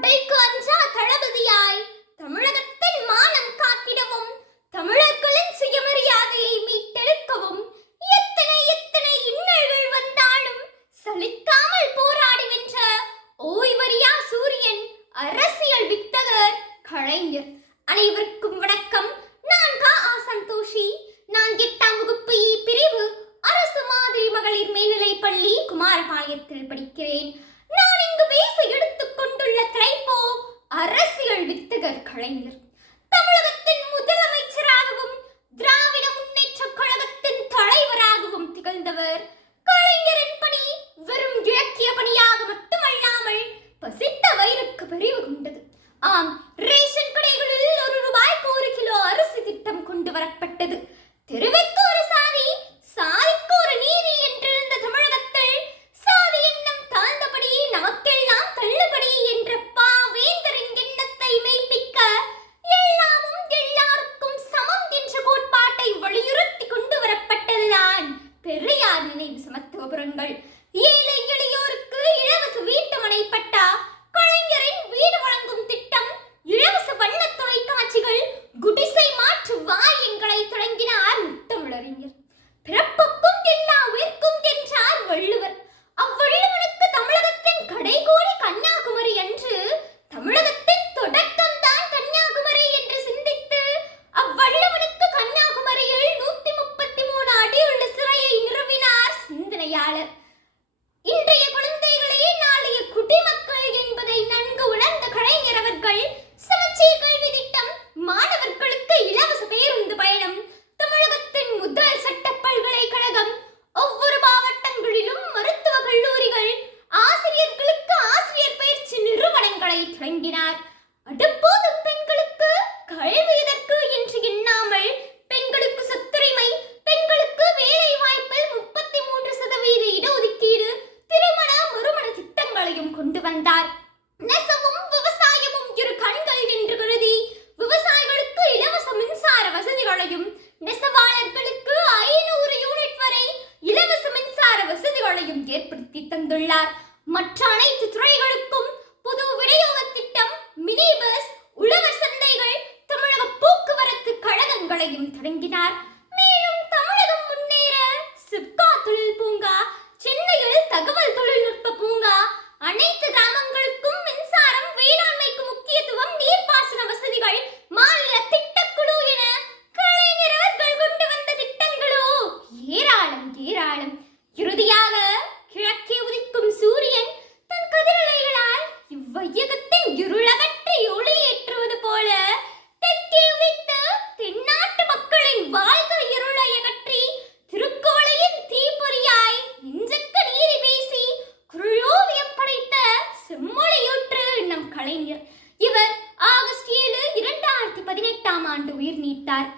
குடைக்கு அஞ்சா தளபதியாய் தமிழகத்தின் மானம் காத்திடவும் தமிழர்களின் சுயமரியாதையை மீட்டெடுக்கவும் எத்தனை எத்தனை இன்னல்கள் வந்தாலும் சலிக்காமல் போராடி வென்ற ஓய்வறியா சூரியன் அரசியல் வித்தகர் கலைஞர். அனைவருக்கும் வணக்கம். நான் கா. ஆ சந்தோஷி நான் எட்டாம் வகுப்பு இ பிரிவு அரசு மாதிரி மகளிர் மேல்நிலைப் பள்ளி குமாரபாளையத்தில் படிக்கிறேன். கலைஞர். தமிழகத்தின் முதலமைச்சராகவும் திராவிட முன்னேற்ற கழகத்தின் தலைவராகவும் திகழ்ந்தவர். கலைஞரின் பணி வெறும் இலக்கிய பணியாக மட்டுமல்லாமல் பசித்த வயிறுக்கு பிரிவு கொண்டது. ஆம் ரேஷன் கடைகளில் ஒரு ரூபாய்க்கு ஒரு கிலோ அரிசி திட்டம் கொண்டு வரப்பட்டது. தெருவுக்கு சமத்துவபுரங்கள் வந்தார். நெசவும் விவசாயமும் இரு கண்கள் என்று கருதி விவசாயிகளுக்கு இலவச மின்சார வசதிகளையும் நெசவாளர்களுக்கு ஐநூறு யூனிட் வரை இலவச மின்சார வசதிகளையும் ஏற்படுத்தி தந்துள்ளார். மற்ற அனைத்து துறைகளுக்கும் புது விநியோக திட்டம் மினி பஸ் உழவர் சந்தைகள் தமிழக போக்குவரத்து கழகங்களையும் தொடங்கினார். तार